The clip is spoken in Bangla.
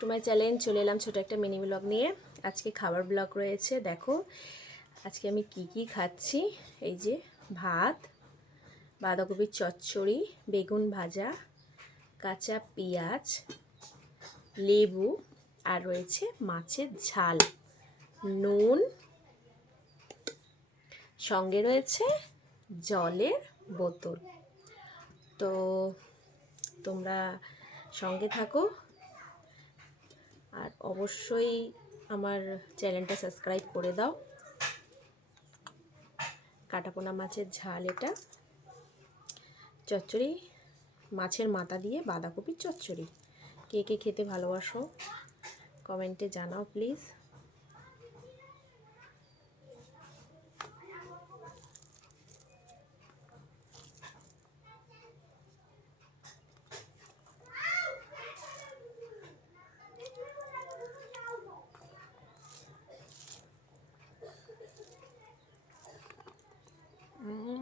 তোমার চ্যালেঞ্জ চলে এলাম ছোটো একটা মিনি ব্লগ নিয়ে। আজকে খাবার ব্লগ রয়েছে, দেখো। আজকে আমি কি কি খাচ্ছি? এই যে ভাত, বাঁধাকপির চচ্চড়ি, বেগুন ভাজা, কাঁচা পেঁয়াজ, লেবু, আর রয়েছে মাছের ঝাল। নুন, সঙ্গে রয়েছে জলের বোতল। তো তোমরা সঙ্গে থাকো। অবশ্যই আমার চ্যানেলটা সাবস্ক্রাইব করে দাও। কাটাপোনা মাছের ঝাল এটা। চচ্চড়ি, মাছের মাথা দিয়ে বাঁধাকপির চচ্চড়ি। কে কে খেতে ভালোবাসো, কমেন্টে জানাও প্লিজ। Mm-hmm.